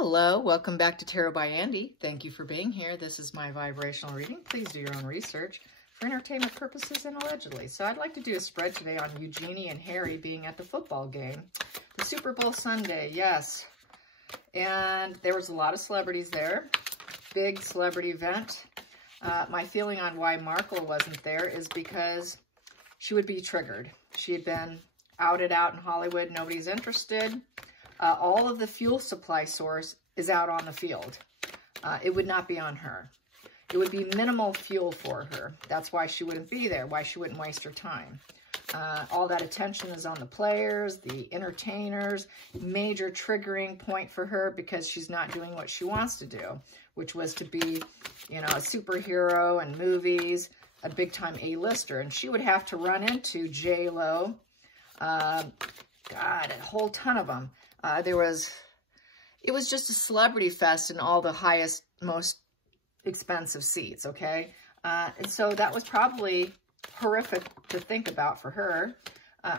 Hello, welcome back to Tarot by Andy. Thank you for being here. This is my vibrational reading. Please do your own research for entertainment purposes and allegedly. So I'd like to do a spread today on Eugenie and Harry being at the football game. The Super Bowl Sunday, yes. And there was a lot of celebrities there. Big celebrity event. My feeling on why Markle wasn't there is because she would be triggered. She had been outed out in Hollywood. Nobody's interested. All of the fuel supply source is out on the field. It would not be on her. It would be minimal fuel for her. That's why she wouldn't be there, why she wouldn't waste her time. All that attention is on the players, the entertainers. Major triggering point for her because she's not doing what she wants to do, which was to be, you know, a superhero in movies, a big-time A-lister. And she would have to run into J-Lo, God, a whole ton of them. It was just a celebrity fest in all the highest, most expensive seats, okay? And so that was probably horrific to think about for her.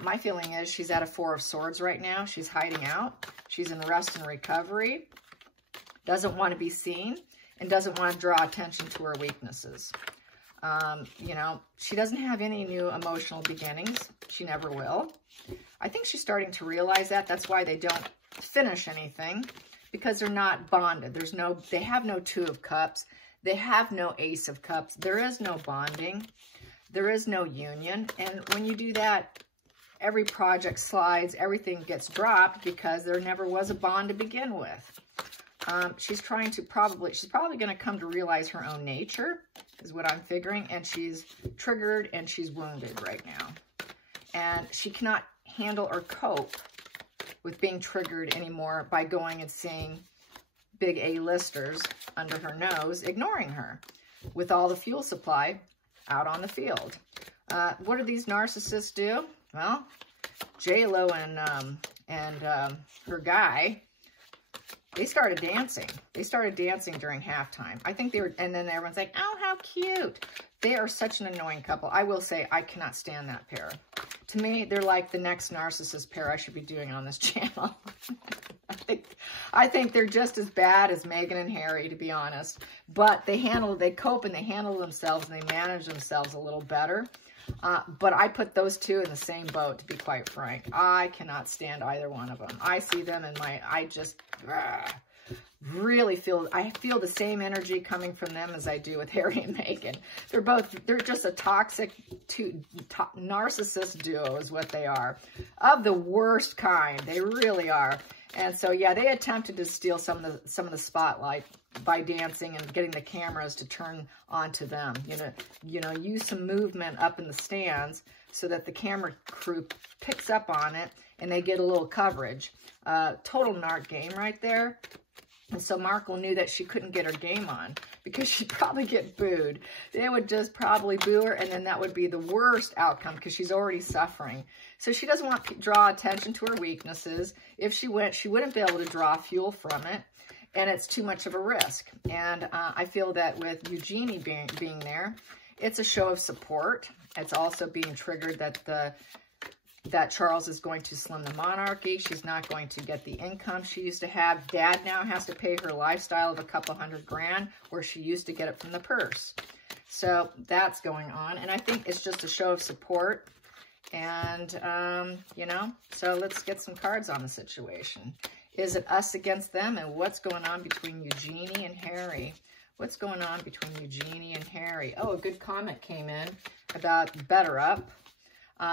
My feeling is she's at a Four of Swords right now. She's hiding out. She's in rest and recovery. Doesn't want to be seen and doesn't want to draw attention to her weaknesses. You know, she doesn't have any new emotional beginnings. She never will. I think she's starting to realize that. That's why they don't finish anything, because they're not bonded. They have no Two of Cups. They have no Ace of Cups. There is no bonding. There is no union. And when you do that, every project slides, everything gets dropped because there never was a bond to begin with. She's probably going to come to realize her own nature, is what I'm figuring. And she's triggered and she's wounded right now. And she cannot handle or cope with being triggered anymore by going and seeing big A-listers under her nose, ignoring her with all the fuel supply out on the field. What do these narcissists do? Well, J-Lo and her guy, they started dancing. They started dancing during halftime. I think they were, and then everyone's like, oh, how cute. They are such an annoying couple. I will say I cannot stand that pair. To me, they're like the next narcissist pair I should be doing on this channel. I think they're just as bad as Meghan and Harry, to be honest. But they cope and they handle themselves and they manage themselves a little better. But I put those two in the same boat, to be quite frank. I cannot stand either one of them. I see them and I just really feel the same energy coming from them as I do with Harry and Meghan. They're just a toxic narcissist duo is what they are. Of the worst kind. They really are. And so, yeah, they attempted to steal some of the spotlight by dancing and getting the cameras to turn onto them. You know, use some movement up in the stands so that the camera crew picks up on it and they get a little coverage. Total narc game right there. And so Markle knew that she couldn't get her game on because she'd probably get booed. They would just probably boo her, and then that would be the worst outcome because she's already suffering. So she doesn't want to draw attention to her weaknesses. If she went, she wouldn't be able to draw fuel from it, and it's too much of a risk. And I feel that with Eugenie being there, it's a show of support. It's also being triggered that Charles is going to slim the monarchy. She's not going to get the income she used to have. Dad now has to pay her lifestyle of a couple $100,000 where she used to get it from the purse. So that's going on. And I think it's just a show of support. And, you know, so let's get some cards on the situation. Is it us against them? And what's going on between Eugenie and Harry? What's going on between Eugenie and Harry? Oh, a good comment came in about Better Up.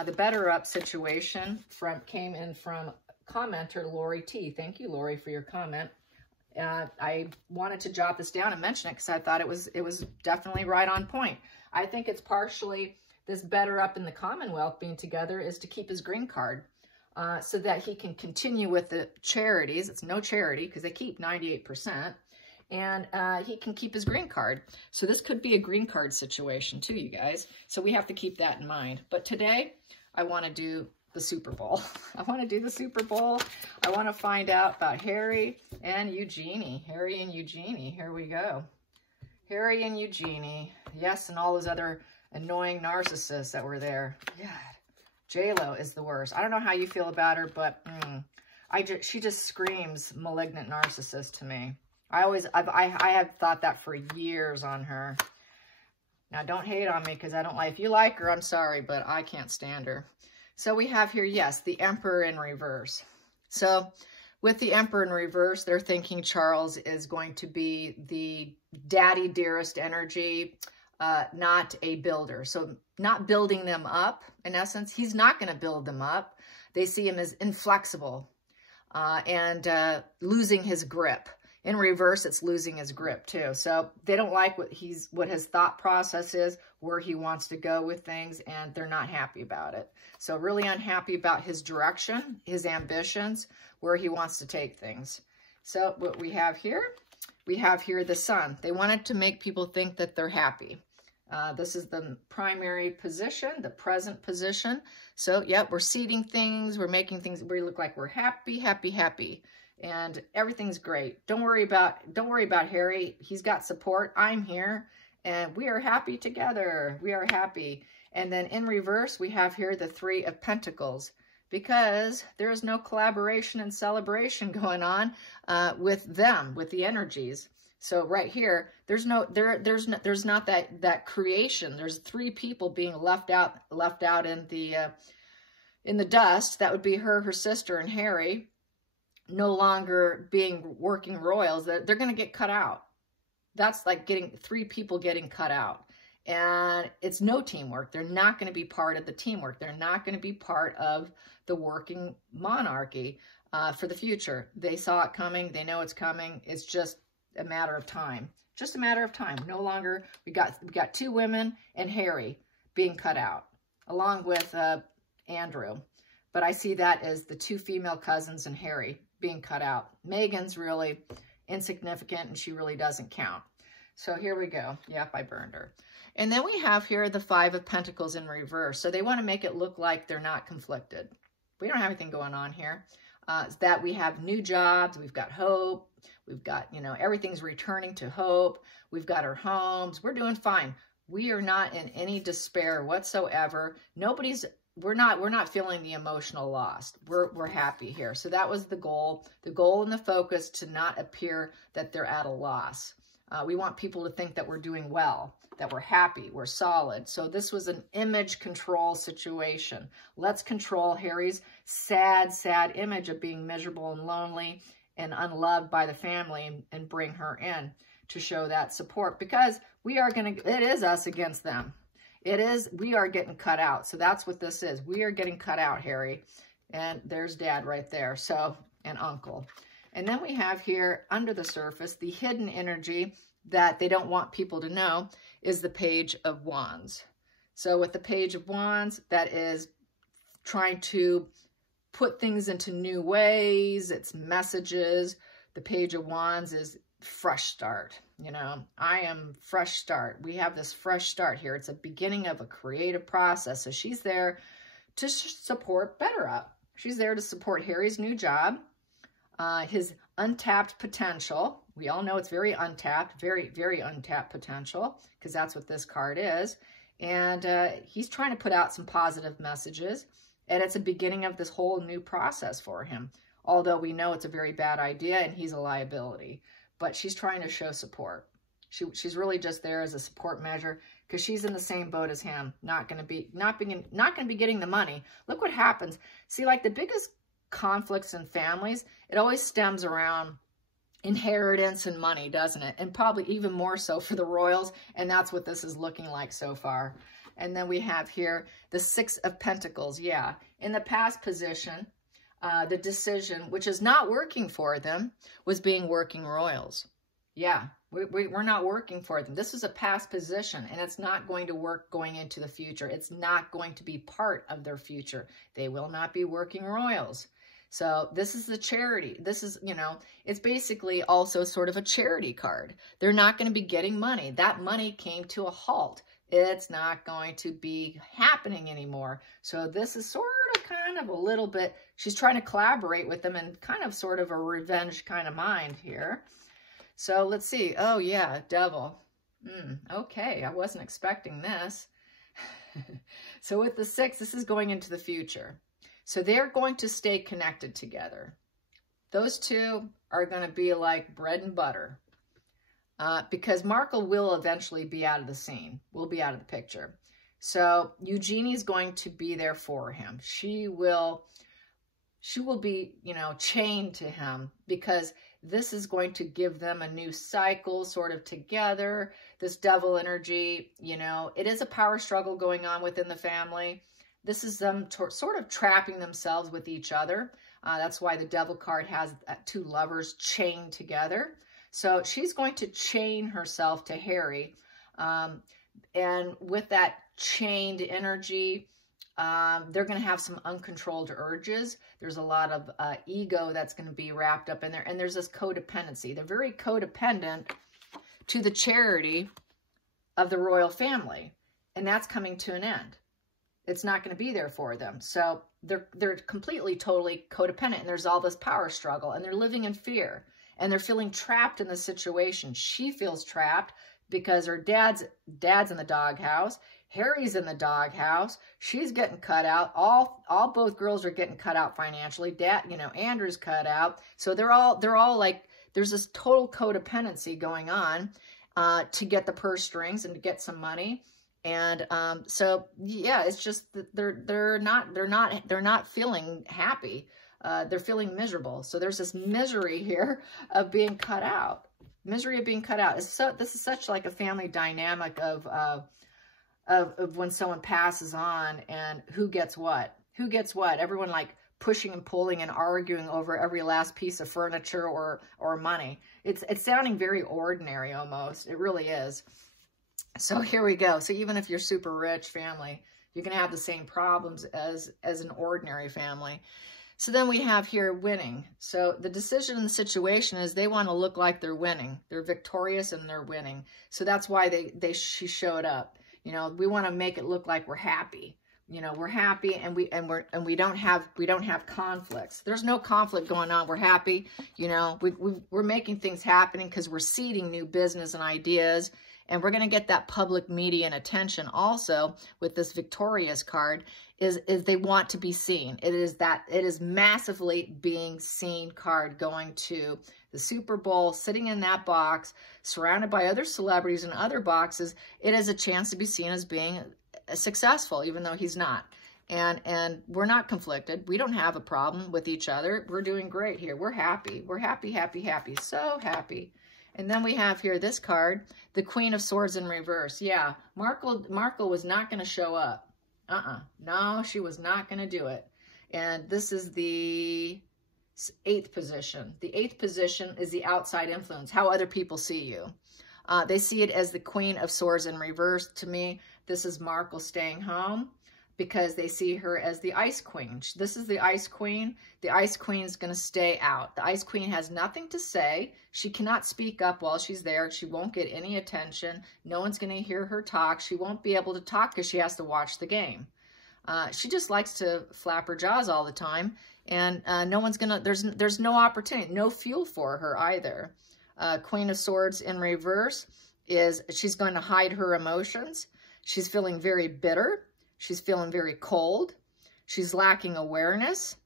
The Better Up situation came in from commenter Lori T. Thank you, Lori, for your comment. I wanted to jot this down and mention it because I thought it was definitely right on point. I think it's partially this Better Up in the Commonwealth being together is to keep his green card so that he can continue with the charities. It's no charity because they keep 98%. And he can keep his green card. So this could be a green card situation too, you guys. So we have to keep that in mind. But today, I want to do the Super Bowl. I want to do the Super Bowl. I want to find out about Harry and Eugenie. Harry and Eugenie. Here we go. Harry and Eugenie. Yes, and all those other annoying narcissists that were there. God, J-Lo is the worst. I don't know how you feel about her, but She just screams malignant narcissist to me. I have thought that for years on her. Now, don't hate on me because I don't like, if you like her, I'm sorry, but I can't stand her. So we have here, yes, the Emperor in reverse. So with the Emperor in reverse, they're thinking Charles is going to be the daddy dearest energy, not a builder. So not building them up, in essence. He's not going to build them up. They see him as inflexible and losing his grip. In reverse, it's losing his grip too. So they don't like what his thought process is, where he wants to go with things, and they're not happy about it. So really unhappy about his direction, his ambitions, where he wants to take things. So what we have here the Sun. They wanted to make people think that they're happy. This is the primary position, the present position. So, yep, we're seeding things. We're making things, we look like we're happy, happy, happy. And everything's great. Don't worry about Harry. He's got support. I'm here. And we are happy together. We are happy. And then in reverse, we have here the Three of Pentacles. Because there is no collaboration and celebration going on with them, with the energies. So right here, there's not that creation. There's three people being left out in the dust. That would be her sister, and Harry, no longer being working royals. They're going to get cut out. That's like three people getting cut out. And it's no teamwork. They're not going to be part of the teamwork. They're not going to be part of the working monarchy for the future. They saw it coming. They know it's coming. It's just a matter of time. Just a matter of time. No longer, we got two women and Harry being cut out, along with Andrew. But I see that as the two female cousins and Harry being cut out. Megan's really insignificant, and she really doesn't count. So here we go. Yep, I burned her. And then we have here the Five of Pentacles in reverse. So they want to make it look like they're not conflicted. We don't have anything going on here. It's that we have new jobs. We've got hope. We've got, everything's returning to hope. We've got our homes. We're doing fine. We are not in any despair whatsoever. We're not feeling the emotional loss. We're happy here. So that was the goal. The goal and the focus, to not appear that they're at a loss. We want people to think that we're doing well, that we're happy, we're solid. So this was an image control situation. Let's control Harry's sad, sad image of being miserable and lonely and unloved by the family, and bring her in to show that support, because it is us against them. We are getting cut out. So that's what this is. We are getting cut out, Harry. And there's Dad right there. So, and Uncle. And then we have here, under the surface, the hidden energy that they don't want people to know is the Page of Wands. So with the Page of Wands, that is trying to put things into new ways. It's messages. The Page of Wands is fresh start. I am fresh start. We have this fresh start here. It's a beginning of a creative process. So she's there to support Better Up. She's there to support Harry's new job, his untapped potential. We all know it's very untapped, very, very untapped potential, because that's what this card is. And he's trying to put out some positive messages. And it's a beginning of this whole new process for him. Although we know it's a very bad idea and he's a liability. But she's trying to show support. She's really just there as a support measure, because she's in the same boat as him. Not going to be getting the money. Look what happens. See, like the biggest conflicts in families, it always stems around inheritance and money, doesn't it? And probably even more so for the royals. And that's what this is looking like so far. And then we have here the Six of Pentacles. Yeah, in the past position, the decision, which is not working for them, was being working royals. Yeah, we're not working for them. This is a past position, and it's not going to work going into the future. It's not going to be part of their future. They will not be working royals. So this is the charity. This is, it's basically also sort of a charity card. They're not going to be getting money. That money came to a halt. It's not going to be happening anymore. So this is sort of kind of a little bit, she's trying to collaborate with them in kind of sort of a revenge kind of mind here. So let's see. Oh yeah, Devil. Okay, I wasn't expecting this. So with the Six, this is going into the future. So they're going to stay connected together. Those two are going to be like bread and butter. Because Markle will eventually be out of the scene, will be out of the picture. So Eugenie's going to be there for him. She will be, you know, chained to him, because this is going to give them a new cycle sort of together. This devil energy, you know, it is a power struggle going on within the family. This is them sort of trapping themselves with each other. That's why the devil card has two lovers chained together. So she's going to chain herself to Harry. And with that chained energy, they're going to have some uncontrolled urges. There's a lot of ego that's going to be wrapped up in there. And there's this codependency. They're very codependent to the charity of the royal family. And that's coming to an end. It's not going to be there for them. So they're completely, totally codependent. And there's all this power struggle. And they're living in fear. And they're feeling trapped in the situation. She feels trapped because her dad's in the doghouse. Harry's in the doghouse. She's getting cut out. Both girls are getting cut out financially. Dad, you know, Andrew's cut out. So they're all like, there's this total codependency going on to get the purse strings and to get some money. And so yeah, it's just that they're not feeling happy. They're feeling miserable. So there's this misery here of being cut out. Misery of being cut out. This is such like a family dynamic of when someone passes on and who gets what. Who gets what? Everyone like pushing and pulling and arguing over every last piece of furniture or money. It's sounding very ordinary almost. It really is. So here we go. So even if you're super rich family, you're going to have the same problems as an ordinary family. So then we have here winning. So the decision in the situation is they want to look like they're winning. They're victorious and they're winning. So that's why she showed up. You know, we want to make it look like we're happy. You know, we're happy and we don't have conflicts. There's no conflict going on. We're happy. You know, we're making things happening because we're seeding new business and ideas. And we're going to get that public media and attention also with this victorious card is they want to be seen. It is massively being seen card going to the Super Bowl, sitting in that box, surrounded by other celebrities and other boxes. It is a chance to be seen as being successful, even though he's not. And we're not conflicted. We don't have a problem with each other. We're doing great here. We're happy. We're happy, happy, happy. So happy. And then we have here this card, the Queen of Swords in reverse. Yeah, Markle was not going to show up. No, she was not going to do it. And this is the 8th position. The 8th position is the outside influence, how other people see you. They see it as the Queen of Swords in reverse. To me, this is Markle staying home because they see her as the Ice Queen. This is the Ice Queen. The Ice Queen is going to stay out. The Ice Queen has nothing to say. She cannot speak up while she's there. She won't get any attention. No one's going to hear her talk. She won't be able to talk because she has to watch the game. She just likes to flap her jaws all the time. And no one's going to, there's no opportunity, no fuel for her either. Queen of Swords in reverse is she's going to hide her emotions. She's feeling very bitter. She's feeling very cold. She's lacking awareness.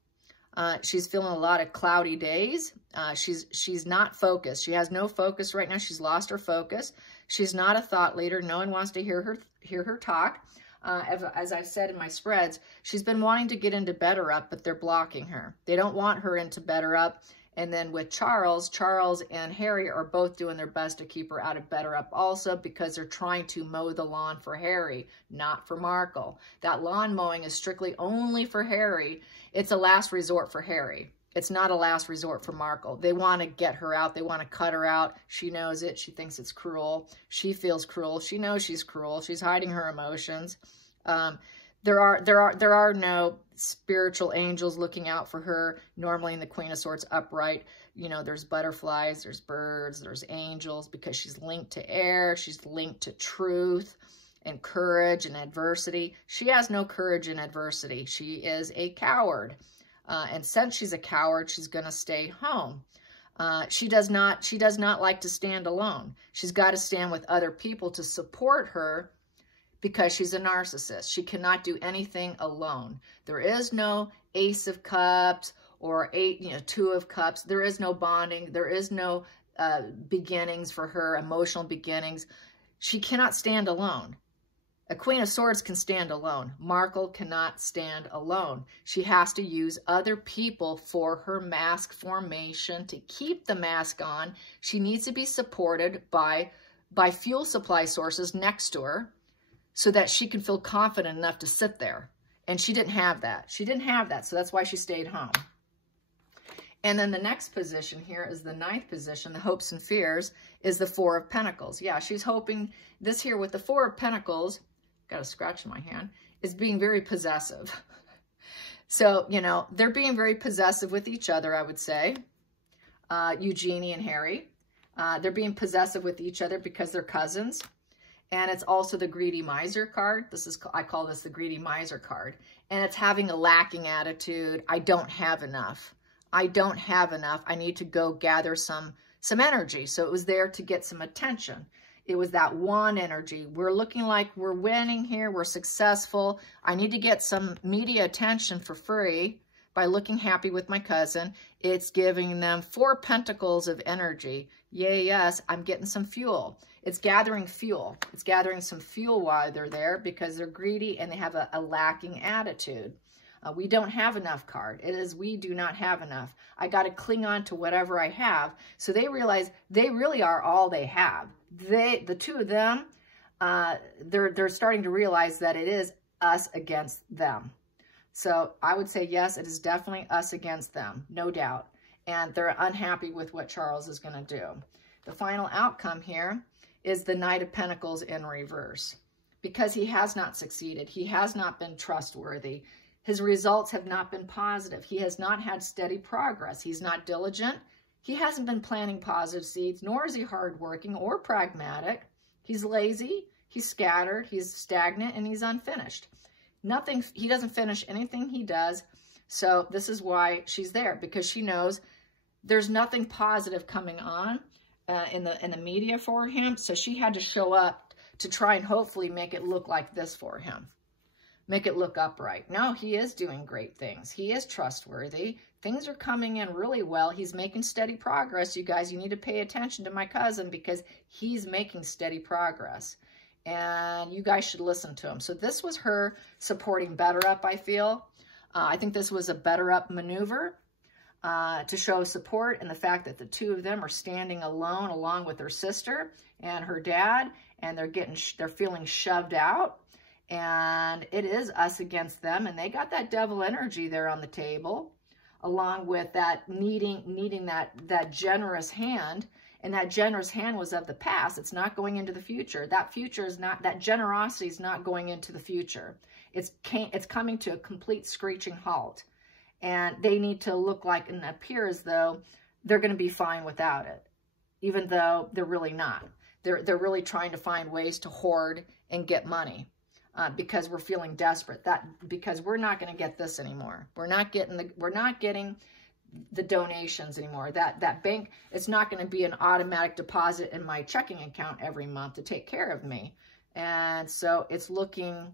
She's feeling a lot of cloudy days. She's not focused. She has no focus right now. She's lost her focus. She's not a thought leader. No one wants to hear her talk. As I've said in my spreads, she's been wanting to get into Better Up, but they're blocking her. They don't want her into Better Up. And then with Charles and Harry are both doing their best to keep her out of Better Up also because they're trying to mow the lawn for Harry, not for Markle. That lawn mowing is strictly only for Harry. It's a last resort for Harry. It's not a last resort for Markle. They want to get her out. They want to cut her out. She knows it. She thinks it's cruel. She feels cruel. She knows she's cruel. She's hiding her emotions. There are no spiritual angels looking out for her. Normally in the Queen of Swords upright, you know, there's butterflies, there's birds, there's angels because she's linked to air. She's linked to truth and courage and adversity. She has no courage in adversity. She is a coward. And since she's a coward, she's going to stay home. She does not like to stand alone. She's got to stand with other people to support her because she's a narcissist. She cannot do anything alone. There is no Ace of Cups or 8, Two of Cups. There is no bonding. There is no beginnings for her, emotional beginnings. She cannot stand alone. A Queen of Swords can stand alone. Markle cannot stand alone. She has to use other people for her mask formation to keep the mask on. She needs to be supported by fuel supply sources next to her so that she can feel confident enough to sit there. And she didn't have that. She didn't have that, so that's why she stayed home. And then the next position here is the 9th position, the hopes and fears, is the 4 of Pentacles. Yeah, she's hoping this here with the 4 of Pentacles, got a scratch in my hand, is being very possessive. So, they're being very possessive with each other, I would say. Eugenie and Harry. They're being possessive with each other because they're cousins. And it's also the greedy miser card. I call this the greedy miser card. And it's having a lacking attitude. I don't have enough. I don't have enough. I need to go gather some energy. So it was there to get some attention. It was that one energy. We're looking like we're winning here. We're successful. I need to get some media attention for free by looking happy with my cousin. It's giving them 4 pentacles of energy. Yay, yes, I'm getting some fuel. It's gathering fuel. It's gathering some fuel while they're there because they're greedy and they have a lacking attitude. We don't have enough card. It is we do not have enough. I got to cling on to whatever I have. So they realize they really are all they have. The two of them, they're starting to realize that it is us against them. So I would say, yes, it is definitely us against them, no doubt. And they're unhappy with what Charles is going to do. The final outcome here is the Knight of Pentacles in reverse. Because he has not succeeded. He has not been trustworthy. His results have not been positive. He has not had steady progress. He's not diligent. He hasn't been planting positive seeds, nor is he hardworking or pragmatic. He's lazy, he's scattered, he's stagnant, and he's unfinished. He doesn't finish anything he does. So this is why she's there, because she knows there's nothing positive coming on in the media for him. So she had to show up to try and hopefully make it look like this for him. Make it look upright. No, he is doing great things. He is trustworthy. Things are coming in really well. He's making steady progress. You guys, you need to pay attention to my cousin because he's making steady progress. And you guys should listen to him. So this was her supporting Better Up, I feel. I think this was a Better Up maneuver to show support and the fact that the two of them are standing alone along with their sister and her dad, and they're feeling shoved out. And it is us against them. And they got that devil energy there on the table, along with that needing that generous hand. And that generous hand was of the past. It's not going into the future. That future is not, that generosity is not going into the future. It's coming to a complete screeching halt. And they need to look like and appear as though they're going to be fine without it, even though they're really not. They're really trying to find ways to hoard and get money. Because we're feeling desperate, because we're not going to get this anymore. We're not getting the donations anymore. That bank, it's not going to be an automatic deposit in my checking account every month to take care of me. And so it's looking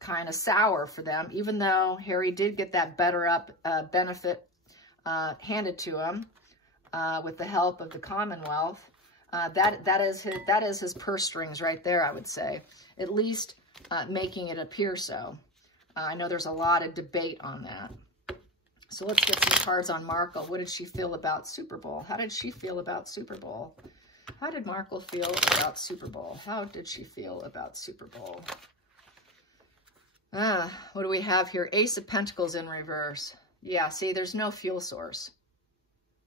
kind of sour for them, even though Harry did get that Better Up benefit handed to him with the help of the Commonwealth. That is his purse strings right there, I would say. At least making it appear so. I know there's a lot of debate on that. So let's get some cards on Markle. What did she feel about Super Bowl? How did she feel about Super Bowl? How did Markle feel about Super Bowl? How did she feel about Super Bowl? What do we have here? Ace of Pentacles in reverse. Yeah, see, there's no fuel source.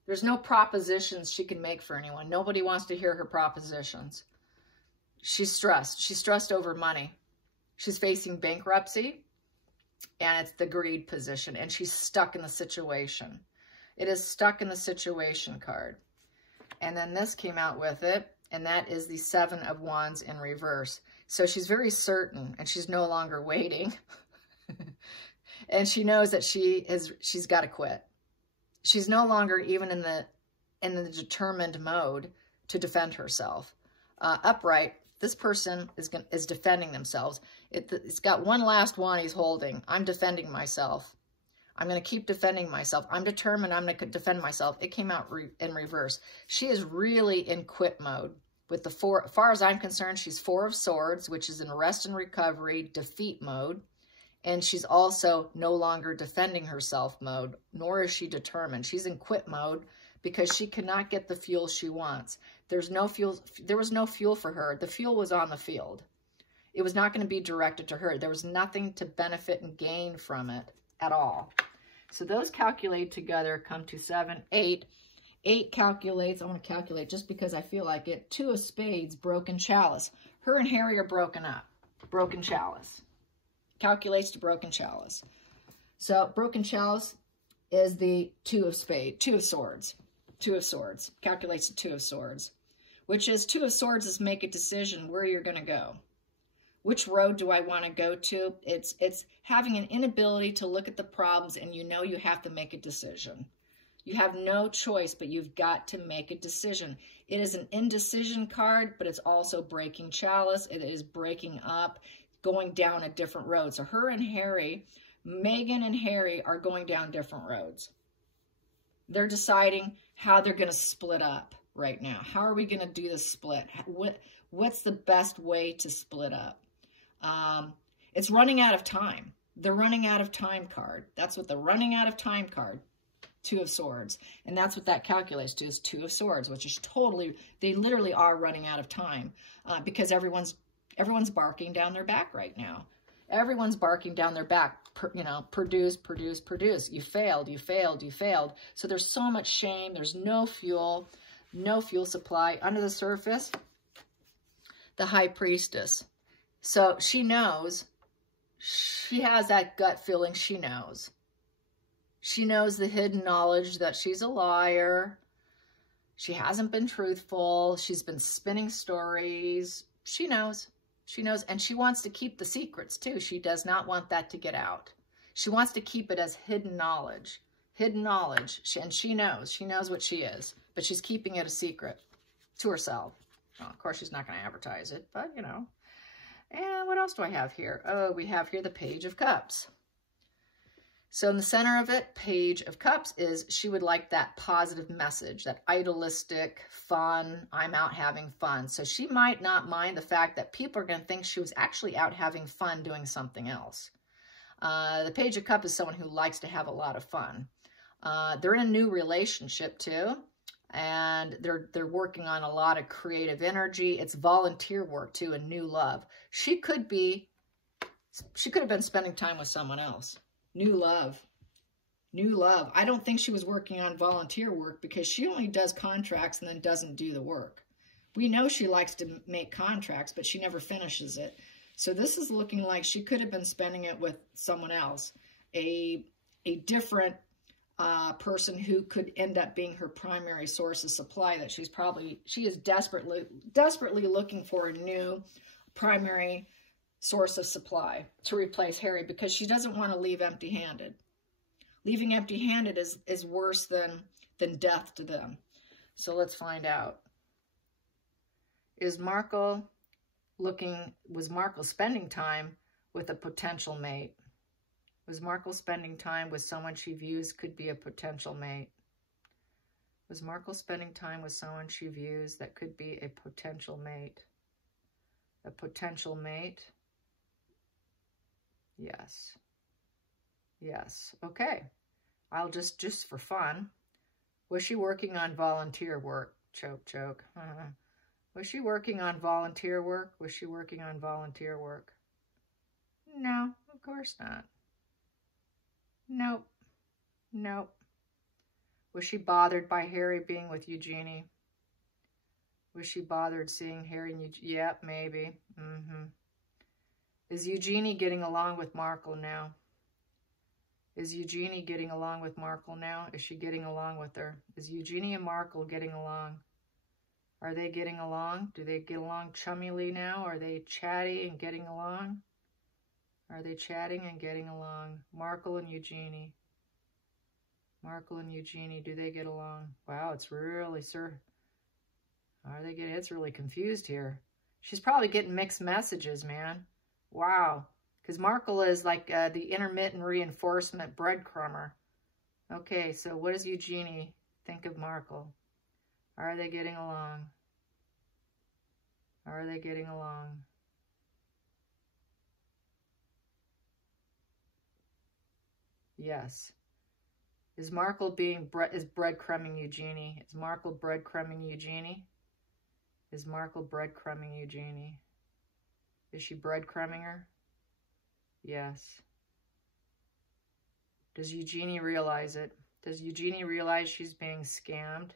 There's no propositions she can make for anyone. Nobody wants to hear her propositions. She's stressed. She's stressed over money. She's facing bankruptcy, and it's the greed position, and she's stuck in the situation. It is stuck in the situation card. And then this came out with it, and that is the 7 of Wands in reverse. So she's very certain, and she's no longer waiting. And she knows that she's got to quit. She's no longer even in the determined mode to defend herself. Upright, this person is defending themselves. It's got one last one he's holding. I'm defending myself. I'm going to keep defending myself. I'm determined I'm going to defend myself. It came out in reverse. She is really in quit mode. With the four, as far as I'm concerned, she's 4 of Swords, which is in rest and recovery, defeat mode. And she's also no longer defending herself mode, nor is she determined. She's in quit mode because she cannot get the fuel she wants. There's no fuel. There was no fuel for her. The fuel was on the field. It was not going to be directed to her. There was nothing to benefit and gain from it at all. So those calculate together, come to 7, 8. 8 calculates, I want to calculate just because I feel like it. 2 of Spades, broken chalice. Her and Harry are broken up. Broken chalice. Calculates to broken chalice. So broken chalice is the 2 of Spades, 2 of Swords. 2 of Swords. Calculates to 2 of Swords. Which is 2 of Swords is make a decision where you're going to go. Which road do I want to go to? It's having an inability to look at the problems and you know you have to make a decision. You have no choice, but you've got to make a decision. It is an indecision card, but it's also breaking chalice. It is breaking up, going down a different road. So her and Harry, Meghan and Harry are going down different roads. They're deciding how they're going to split up right now. How are we going to do this split? What's the best way to split up? It's running out of time. The running out of time card. That's what the running out of time card, 2 of Swords. And that's what that calculates to, is 2 of Swords, which is totally, they literally are running out of time because everyone's barking down their back right now. Everyone's barking down their back, you know, produce, produce, produce. You failed, you failed, you failed. So there's so much shame. There's no fuel supply. Under the surface, the High Priestess. So she knows, she has that gut feeling, she knows. She knows the hidden knowledge that she's a liar. She hasn't been truthful. She's been spinning stories. She knows. She knows, and she wants to keep the secrets too. She does not want that to get out. She wants to keep it as hidden knowledge. Hidden knowledge. And she knows what she is, but she's keeping it a secret to herself. Well, of course, she's not going to advertise it, but you know. And what else do I have here? Oh, we have here the Page of Cups. So in the center of it, Page of Cups is she would like that positive message, that idealistic, fun, I'm out having fun. So she might not mind the fact that people are going to think she was actually out having fun doing something else. The Page of Cups is someone who likes to have a lot of fun. They're in a new relationship too, and they're working on a lot of creative energy. It's volunteer work too, and new love. She could have been spending time with someone else. New love. New love. I don't think she was working on volunteer work because she only does contracts and then doesn't do the work. We know she likes to make contracts, but she never finishes it. So this is looking like she could have been spending it with someone else, a different person who could end up being her primary source of supply. That she is desperately looking for a new primary source of supply to replace Harry because she doesn't want to leave empty-handed. Leaving empty-handed is worse than death to them. So let's find out. Was Markle spending time with a potential mate? Was Markle spending time with someone she views could be a potential mate? Was Markle spending time with someone she views that could be a potential mate? A potential mate? Yes. Yes. Okay. I'll just for fun. Was she working on volunteer work? Choke, choke. Was she working on volunteer work? Was she working on volunteer work? No, of course not. Nope. Nope. Was she bothered by Harry being with Eugenie? Was she bothered seeing Harry and Eugenie? Yep, maybe. Is Eugenie getting along with Markle now? Is Eugenie getting along with Markle now? Is she getting along with her? Is Eugenie and Markle getting along? Are they getting along? Do they get along chummily now? Are they chatty and getting along? Are they chatting and getting along? Markle and Eugenie. Markle and Eugenie, do they get along? Wow, it's really, it's really confused here. She's probably getting mixed messages, man. Wow. Because Markle is like the intermittent reinforcement breadcrumber. Okay, so what does Eugenie think of Markle? Are they getting along? Are they getting along? Yes. Is Markle breadcrumbing Eugenie? Is Markle breadcrumbing Eugenie? Is Markle breadcrumbing Eugenie? Is she breadcrumbing her? Yes. Does Eugenie realize it? Does Eugenie realize she's being scammed?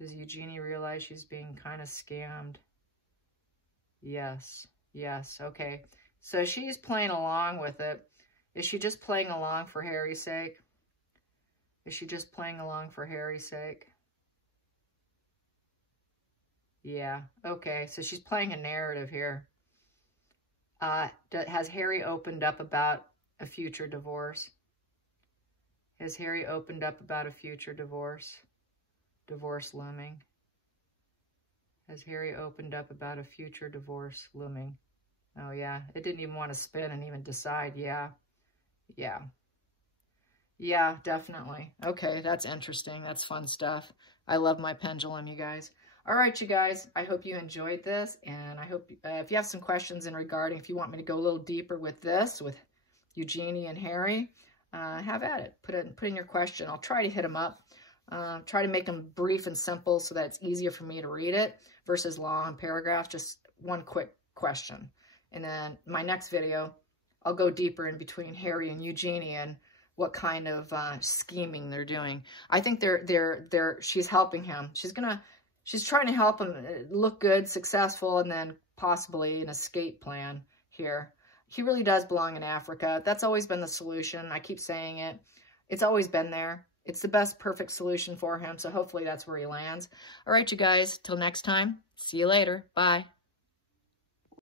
Does Eugenie realize she's being kind of scammed? Yes. Yes. Okay. So she's playing along with it. Is she just playing along for Harry's sake? Is she just playing along for Harry's sake? Yeah. Okay. So she's playing a narrative here. Has Harry opened up about a future divorce? Has Harry opened up about a future divorce? Divorce looming? Has Harry opened up about a future divorce looming? Oh, yeah. It didn't even want to spin and even decide. Yeah. Yeah. Yeah, definitely. Okay, that's interesting. That's fun stuff. I love my pendulum, you guys. All right, you guys, I hope you enjoyed this, and I hope if you have some questions if you want me to go a little deeper with this, with Eugenie and Harry, have at it. Put in your question. I'll try to hit them up. Try to make them brief and simple so that it's easier for me to read it versus long paragraphs, just one quick question. And then my next video, I'll go deeper in between Harry and Eugenie and what kind of scheming they're doing. I think she's helping him. She's trying to help him look good, successful, and then possibly an escape plan here. He really does belong in Africa. That's always been the solution. I keep saying it. It's always been there. It's the best perfect solution for him. So hopefully that's where he lands. All right, you guys, till next time. See you later. Bye.